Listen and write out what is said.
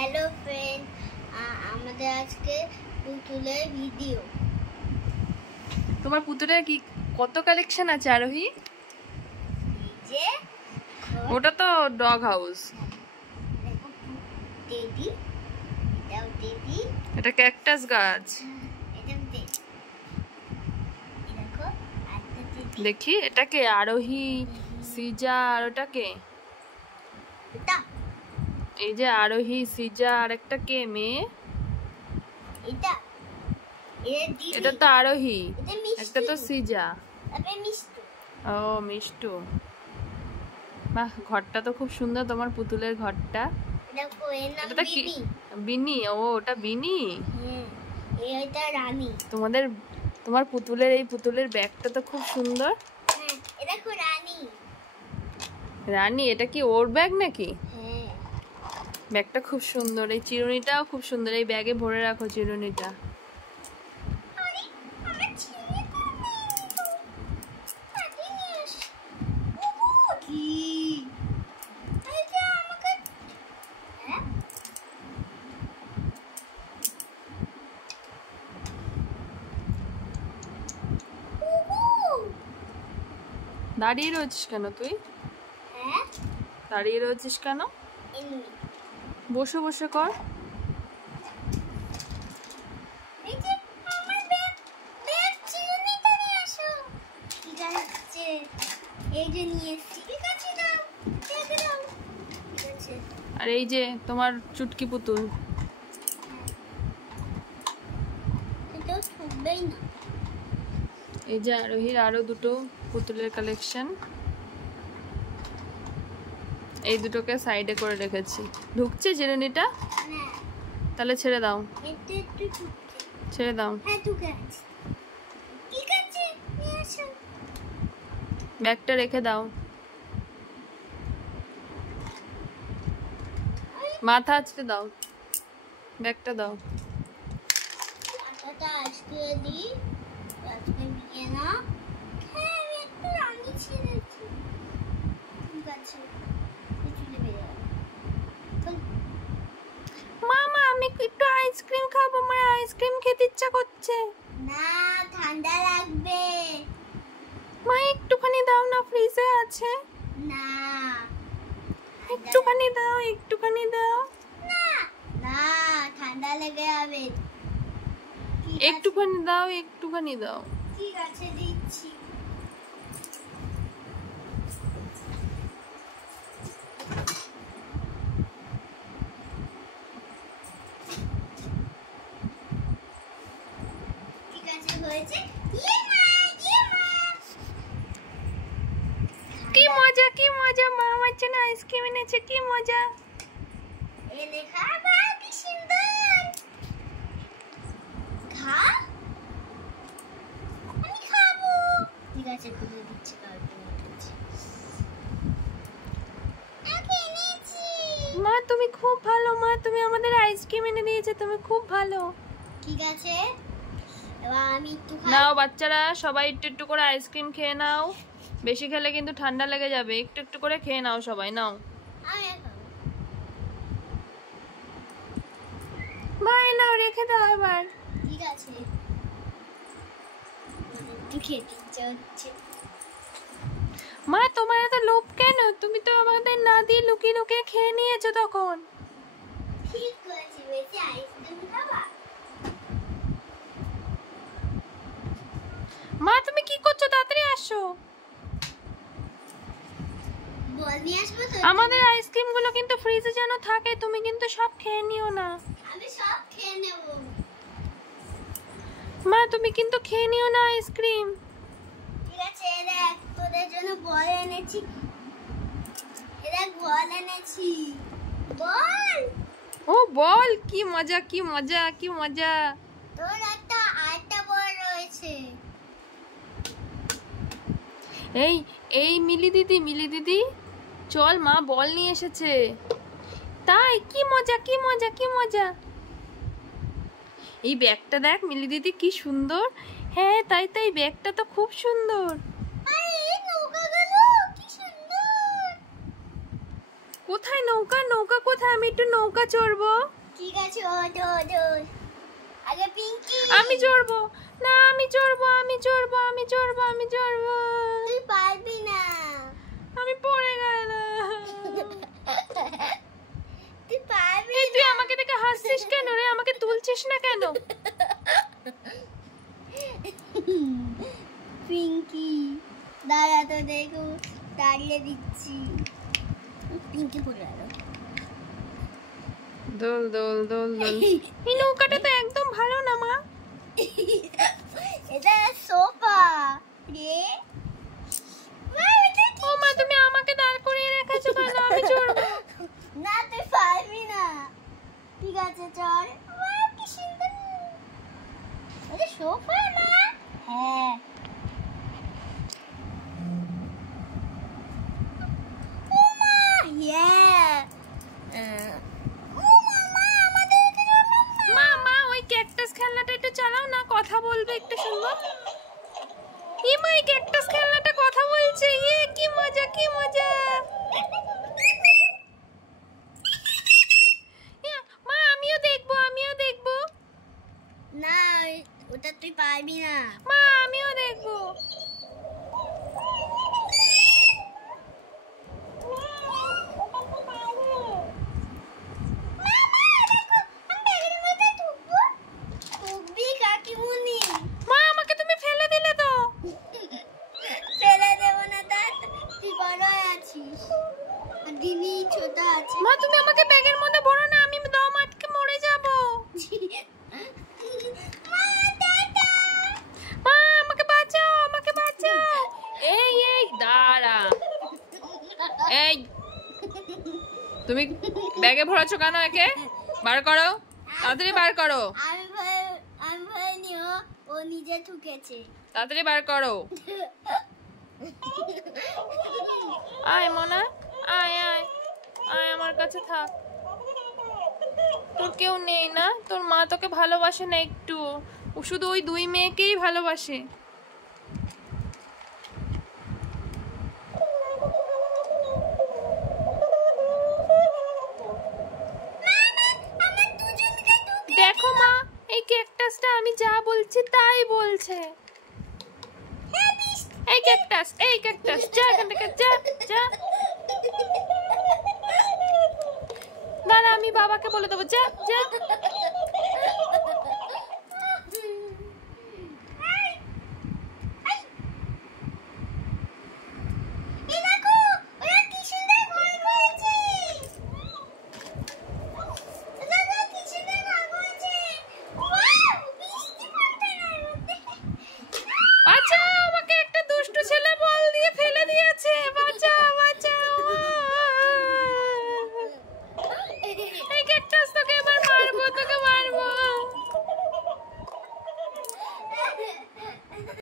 Hello friend, আমাদের আজকে পুতুলের ভিডিও। তোমার পুতুলের কি কত কালেকশন আছে আরোহী? যে ওটা তো ডগ হাউস। দেখো টেডি, এটাও টেডি, এটা ক্যাকটাস গাছ। এটাও টেডি। দেখো আরেকটা টেডি। দেখি এটাকে আরোহী, সিজা, আর ওটাকে এটা এই যে আরোহী, সিজা, আর একটা কে মেয়ে? এটা দিদি। এটা তো আরোহী, এটা মিষ্টি, একটা তো সিজা। এটা মিষ্টি। ও মিষ্টু। বাহ, ঘরটা তো খুব সুন্দর তোমার পুতুলের ঘরটা। দেখো এর নাম এটা কি? বিনি। বিনি। ও ওটা বিনি। হ্যাঁ, এটা রানী। তোমার পুতুলের এই পুতুলের ব্যাগটা তো খুব সুন্দর। হ্যাঁ, এটা দেখো রানী। রানী, এটা কি ওর ব্যাগ নাকি? হ্যাঁ, ব্যাগটা খুব সুন্দর, এই চিরুনিটাও খুব সুন্দর। এই ব্যাগে ভরে রাখো চিরুনিটা। আরে আমার ছেলে তো নেই তো। পাটি নিয়ে আসি। ওগো কি? এটা আমাকে হ্যাঁ? ওগো দাঁড়িয়ে রয়েছিস কেন তুই? হ্যাঁ? দাঁড়িয়ে রয়েছিস কেন? এমনি। বসে বসে কর। এই যে আমার ব্যাগ চিরুনিটা নিয়ে আসো। ঠিক আছে, এই যে নিয়ে এসছি। ঠিক আছে, দাও রেখে দাও। ঠিক আছে, আর এই যে তোমার চুটকি পুতুল। এটা ঠুকবেই না। এই যে আরোহীর আরো দুটো পুতুলের কালেকশন। এই দুটোকে সাইডে করে রেখেছি। ঢুকছে চিরুনিটা? না, তাহলে ছেড়ে দাও, একটু একটু ঠুকছে। ছেড়ে দাও। হ্যাঁ, ঠুকে আছে। ঠিক আছে, নিয়ে আসো। ব্যাগটা রেখে দাও। মাথা আঁচড়ে দাও, ব্যাগটা দাও। আটাটা আজকে দিই, আজকে নিয়ে না। হ্যাঁ, আমি একটু রানী ছেড়েছি। ঠিক আছে, চলে বেরিয়ে গেল। মামা, আমি একটু আইসক্রিম খাবো, আমার আইসক্রিম খেতে ইচ্ছা করছে। না, ঠান্ডা লাগবে। মা একটুখানি দাও না, ফ্রিজে আছে। না, একটুখানি দাও, একটুখানি দাও। না না, ঠান্ডা লেগে যাবে। ঠিক আছে, একটুখানি দাও, একটুখানি দাও। ঠিক আছে, দিচ্ছি। ঠিক আছে, হয়েছে। ইয়ে মা, ইয়ে মা। কি মজা, কি মজা, মা আমার জন্য আইসক্রিম এনেছে, কি মজা। এ লেখা, বাহ কি সুন্দর। খা, আমি খাবো। ঠিক আছে, খুলে দিচ্ছি। মা তুমি খুব ভালো, মা তুমি আমাদের আইসক্রিম এনে দিয়েছে, তুমি খুব ভালো। ঠিক আছে, এবার আমি একটু খাই। নাও বাচ্চারা, সবাই একটু একটু করে আইসক্রিম খেয়ে নাও। বেশি খেলে কিন্তু ঠান্ডা লেগে যাবে, একটু একটু করে খেয়ে নাও সবাই, নাও। আমি খাবো। ভাই নাও, রেখে দাও এবার। ঠিক আছে, একটু খেতে ইচ্ছা হচ্ছে। মা তোমার এত লোভ কেন? তুমি তো আমাদের না দিয়ে লুকিয়ে লুকিয়ে খেয়ে নিয়েছো তখন। ঠিক করেছি, বেশি আইসক্রিম খাবা? মা তুমি কি করছো? তাড়াতাড়ি আসো। বল নিয়ে আসবো তো? আমাদের আইসক্রিম গুলো কিন্তু ফ্রিজে যেন থাকে, তুমি কিন্তু সব খেয়ে নিও না। আমি সব খেয়ে নেব। মা তুমি কিন্তু খেয়ে নিও না আইসক্রিম। ঠিক আছে, দেখ তোদের জন্য বল এনেছি। দেখ বল এনেছি। বল। ও বল, কি মজা, কি মজা, কি মজা। তোর আরেকটা বল রয়েছে। এই এই মিলি দিদি চল, মা বল নিয়ে এসেছে। তাই? কি মজা, কি মজা, কি মজা। এই ব্যাগটা দেখ মিলি দিদি, কি সুন্দর। হ্যাঁ তাই তাই, ব্যাগটা তো খুব সুন্দর। আরে এই নৌকা গেল, কি সুন্দর। কোথায় নৌকা? নৌকা কোথায়? আমি একটু নৌকা চড়বো। ঠিক আছে, ওঠো। আগে পিঙ্কি। আমি চড়বো না, আমি চড়বো। তুই পারবি না। আমি পড়ে গেলাম। তুই পারবি এই তুই আমাকে দেখে হাসছিস কেন রে? আমাকে তুলছিস না কেন? পিঙ্কি দাঁড়া, তো দেখো দাঁড়িয়ে দিচ্ছি। পিঙ্কি পড়ে গেল। দোল দোল দোল দোল। এই নৌকাটা তো একদম ভালো না মা। এটা সোফা রে। ও মা, তুমি আমাকে দাঁড় করিয়ে রেখেছো কেন? আমি চড়বো না, তুই পারবি না। ঠিক আছে, চল। কি সুন্দর। এটা সোফা না? হ্যাঁ। ও মা, মা, ওই ক্যাকটাস খেলনাটা একটু চালাও না, কথা বলবে, একটু শুনবো। এই মা, এই ক্যাকটাস খেলনাটা কথা বলছে। কি মজা। মা, আমিও দেখবো। না, ওটা তুই পারবি না। মা, আমিও দেখবো। মা, আমাকে তুমি ফেলে দিলে তো। ফেলে দেবো না, তুই বড় আছিস, দিদি ছোট আছে। মা, তুমি আমাকে ব্যাগের মধ্যে ভরো না, আমি দম আটকে মরে যাব। মা, আমাকে বাঁচাও। এই দাঁড়া। এই তুমি ব্যাগে ভরাচ্ছ কেন? একে বার করো, তাড়াতাড়ি বার করো। আমি ভাবিনি ও নিজে ঠুকেছে। তাড়াতাড়ি বার করো। আয় মোনা, আয় আমার কাছে থাক। তোর কেউ নেই না? তোর মা তোকে ভালোবাসে না একটু? ও শুধু ওই দুই মেয়েকেই ভালোবাসে। দেখো মা, এই ক্যাকটাসটা আমি যা বলছি তাই বলছে। এই ক্যাকটাস, যা এখান থেকে, যা। দাঁড়া, আমি বাবাকে বলে দেবো, যা।